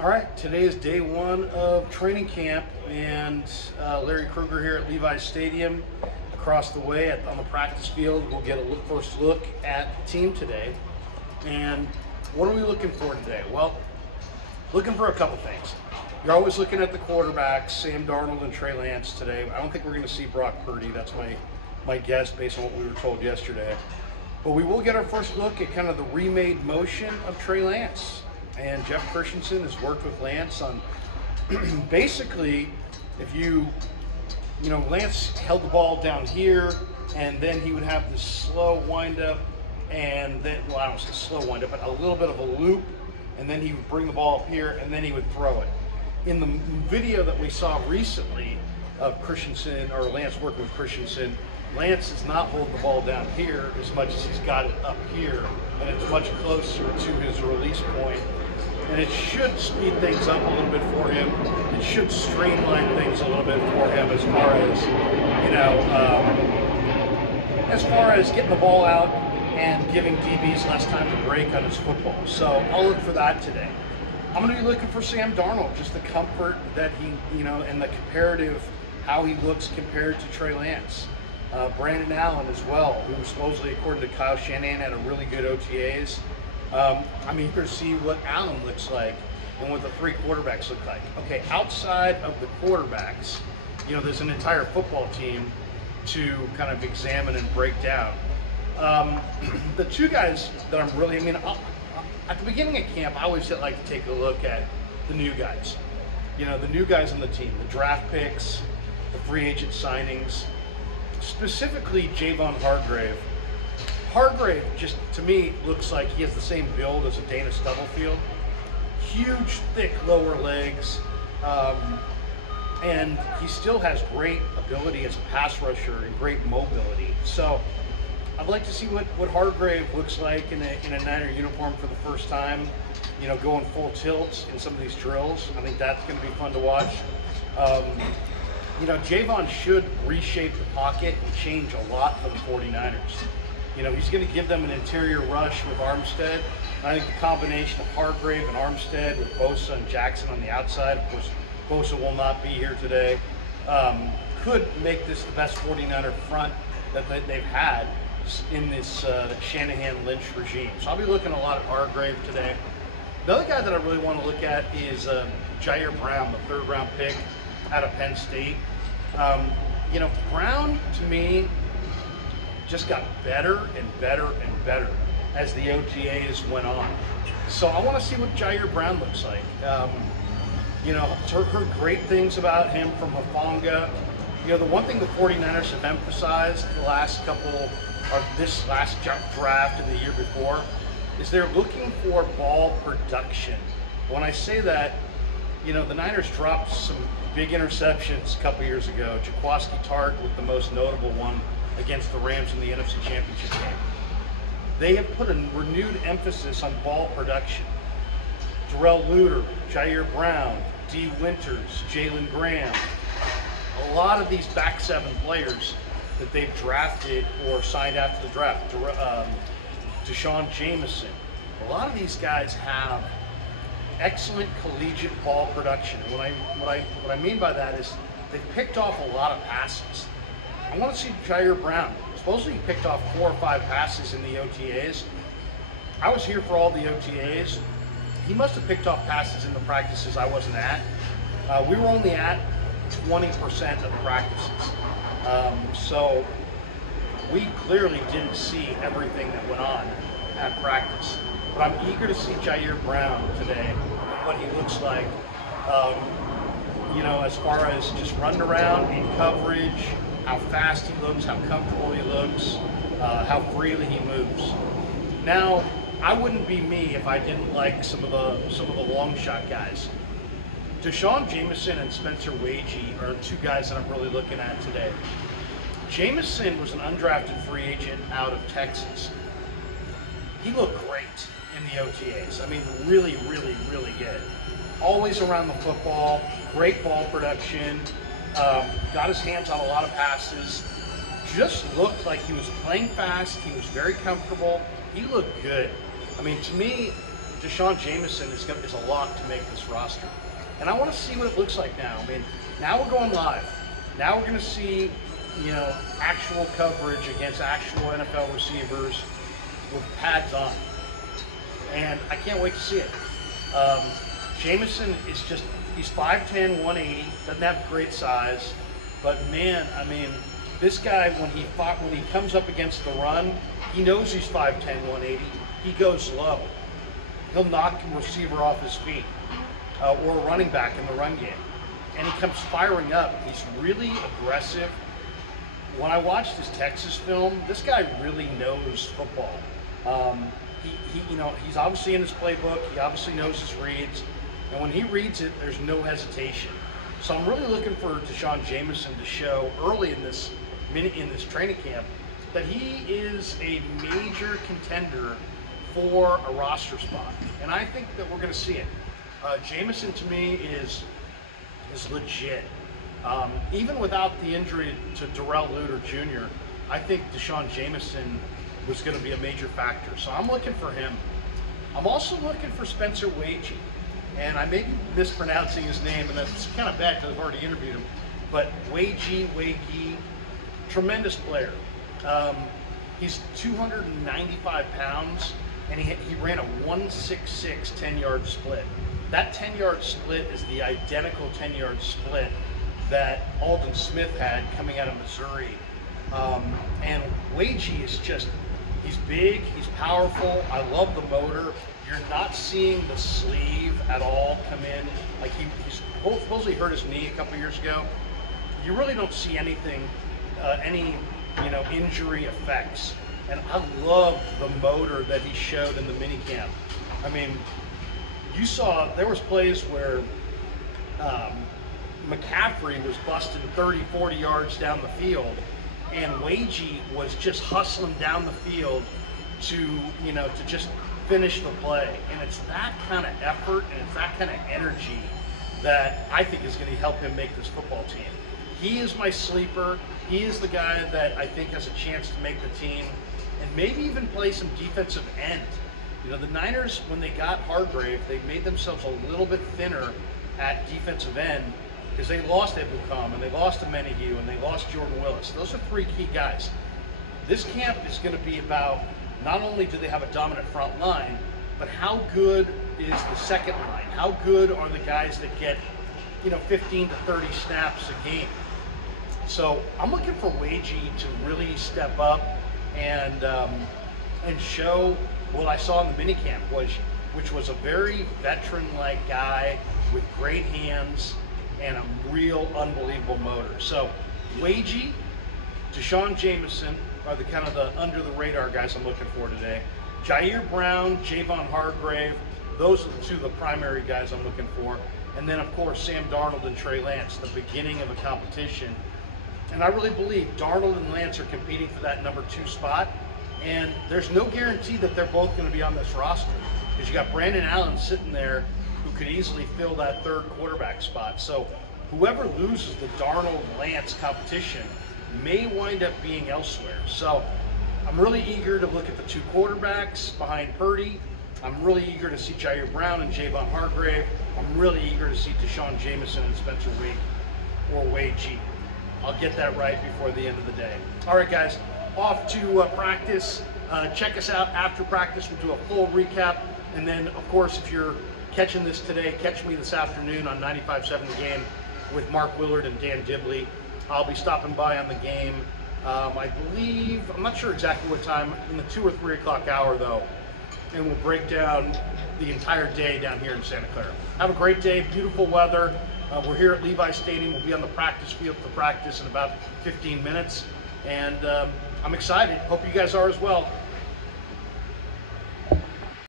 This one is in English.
All right, today is day one of training camp, and Larry Krueger here at Levi's Stadium, across the way on the practice field. We'll get a first look at the team today. And what are we looking for today? Well, looking for a couple things. You're always looking at the quarterbacks, Sam Darnold and Trey Lance today. I don't think we're going to see Brock Purdy. That's my guess based on what we were told yesterday. But we will get our first look at kind of the remade motion of Trey Lance. And Jeff Christensen has worked with Lance on basically, if Lance held the ball down here, and then he would have this slow windup, and then, well, I don't say slow windup, but a little bit of a loop, and then he would bring the ball up here, and then he would throw it. In the video that we saw recently of Christensen, or Lance working with Christensen, Lance is not holding the ball down here as much as he's got it up here, and it's much closer to his release point. And it should speed things up a little bit for him. It should streamline things a little bit for him as far as getting the ball out and giving DBs less time to break on his football. So I'll look for that today. I'm going to be looking for Sam Darnold, just the comfort that he, and the comparative, how he looks compared to Trey Lance. Brandon Allen as well, who supposedly, according to Kyle Shanahan, had a really good OTAs. I'm eager to see what Allen looks like and what the three quarterbacks look like. Okay, outside of the quarterbacks, there's an entire football team to kind of examine and break down. The two guys that I'm really, at the beginning of camp, I always like to take a look at the new guys. The new guys on the team, the draft picks, the free agent signings, specifically Javon Hargrave. Hargrave, just to me, looks like he has the same build as a Dana Stubblefield. Huge, thick lower legs, and he still has great ability as a pass rusher and great mobility. So I'd like to see what Hargrave looks like in a Niner uniform for the first time, going full tilt in some of these drills. I think that's going to be fun to watch. Javon should reshape the pocket and change a lot for the 49ers. He's going to give them an interior rush with Armstead. I think the combination of Hargrave and Armstead with Bosa and Jackson on the outside, of course, Bosa will not be here today, could make this the best 49er front that they've had in this Shanahan-Lynch regime. So I'll be looking a lot at Hargrave today. The other guy that I really want to look at is Jair Brown, the third-round pick out of Penn State. Brown, to me, just got better and better and better as the OTAs went on. So I want to see what Jair Brown looks like. Heard great things about him from Hafanga. The one thing the 49ers have emphasized the last couple, or this last draft and the year before, is they're looking for ball production. When I say that, the Niners dropped some big interceptions a couple years ago. Jaquaski Tart with the most notable one against the Rams in the NFC Championship game. They have put a renewed emphasis on ball production. Darrell Luter, Jair Brown, D. Winters, Jalen Graham. A lot of these back seven players that they've drafted or signed after the draft. Deshaun Jameson. A lot of these guys have excellent collegiate ball production. And what I mean by that is they've picked off a lot of passes. I want to see Jair Brown. Supposedly he picked off 4 or 5 passes in the OTAs. I was here for all the OTAs. He must have picked off passes in the practices I wasn't at. We were only at 20% of the practices. So we clearly didn't see everything that went on at practice. But I'm eager to see Jair Brown today and what he looks like, as far as just running around in coverage, how fast he looks, how comfortable he looks, how freely he moves. Now, I wouldn't be me if I didn't like some of the long shot guys. Deshaun Jameson and Spencer Wagee are 2 guys that I'm really looking at today. Jameson was an undrafted free agent out of Texas. He looked great in the OTAs. Really, really, really good. Always around the football, great ball production, got his hands on a lot of passes, just looked like he was playing fast, he was very comfortable, he looked good. To me, Deshaun Jameson is a lock to make this roster. And I want to see what it looks like now. I mean, now we're going live. Now we're going to see, actual coverage against actual NFL receivers with pads on. And I can't wait to see it. Jameson is he's 5'10", 180, doesn't have great size. But man, I mean, this guy, when he comes up against the run, he knows he's 5'10", 180. He goes low. He'll knock a receiver off his feet, or a running back in the run game. And he comes firing up. He's really aggressive. When I watched his Texas film, this guy really knows football. He's obviously in his playbook. He obviously knows his reads. And when he reads it, there's no hesitation. So I'm really looking for Deshaun Jameson to show early in this training camp that he is a major contender for a roster spot. And I think that we're going to see it. Jameson, to me, is legit. Even without the injury to Darrell Luter Jr., I think Deshaun Jameson was going to be a major factor. So I'm looking for him. I'm also looking for Spencer Waege. And I may be mispronouncing his name, and that's kind of bad because I've already interviewed him. But Waege, tremendous player. He's 295 pounds, and he ran a 1.66 10-yard split. That 10-yard split is the identical 10-yard split that Aldon Smith had coming out of Missouri. And Waege is he's big, he's powerful. I love the motor. You're not seeing the sleeve at all come in. Like he's supposedly hurt his knee a couple years ago. You really don't see anything, any injury effects. And I love the motor that he showed in the minicamp. I mean, you saw there was plays where McCaffrey was busting 30, 40 yards down the field, and Waege was just hustling down the field to just finish the play. And it's that kind of effort and it's that kind of energy that I think is going to help him make this football team. He is my sleeper. He is the guy that I think has a chance to make the team and maybe even play some defensive end. The Niners, when they got Hargrave, they made themselves a little bit thinner at defensive end because they lost Ebukam and they lost Amenahue and they lost Jordan Willis. Those are three key guys. This camp is going to be about not only do they have a dominant front line, but how good is the second line? How good are the guys that get 15 to 30 snaps a game? So I'm looking for Waege to really step up and show what I saw in the minicamp, which was a very veteran-like guy with great hands and a real unbelievable motor. So Waege, Deshaun Jameson are the kind of the under-the-radar guys I'm looking for today. Jair Brown, Javon Hargrave, those are the primary guys I'm looking for. And then, of course, Sam Darnold and Trey Lance, the beginning of a competition. And I really believe Darnold and Lance are competing for that number 2 spot. And there's no guarantee that they're both going to be on this roster, because you got Brandon Allen sitting there who could easily fill that 3rd quarterback spot. So whoever loses the Darnold-Lance competition may wind up being elsewhere. So I'm really eager to look at the 2 quarterbacks behind Purdy. I'm really eager to see Jair Brown and Javon Hargrave. I'm really eager to see Deshaun Jameson and Spencer Waege. I'll get that right before the end of the day. All right, guys, off to practice. Check us out after practice. We'll do a full recap. And then, of course, if you're catching this today, catch me this afternoon on 95.7 The Game with Mark Willard and Dan Dibley. I'll be stopping by on the game, I believe, I'm not sure exactly what time, in the 2 or 3 o'clock hour though, and we'll break down the entire day down here in Santa Clara. Have a great day, beautiful weather. We're here at Levi Stadium. We'll be on the practice field for practice in about 15 minutes, and I'm excited. Hope you guys are as well.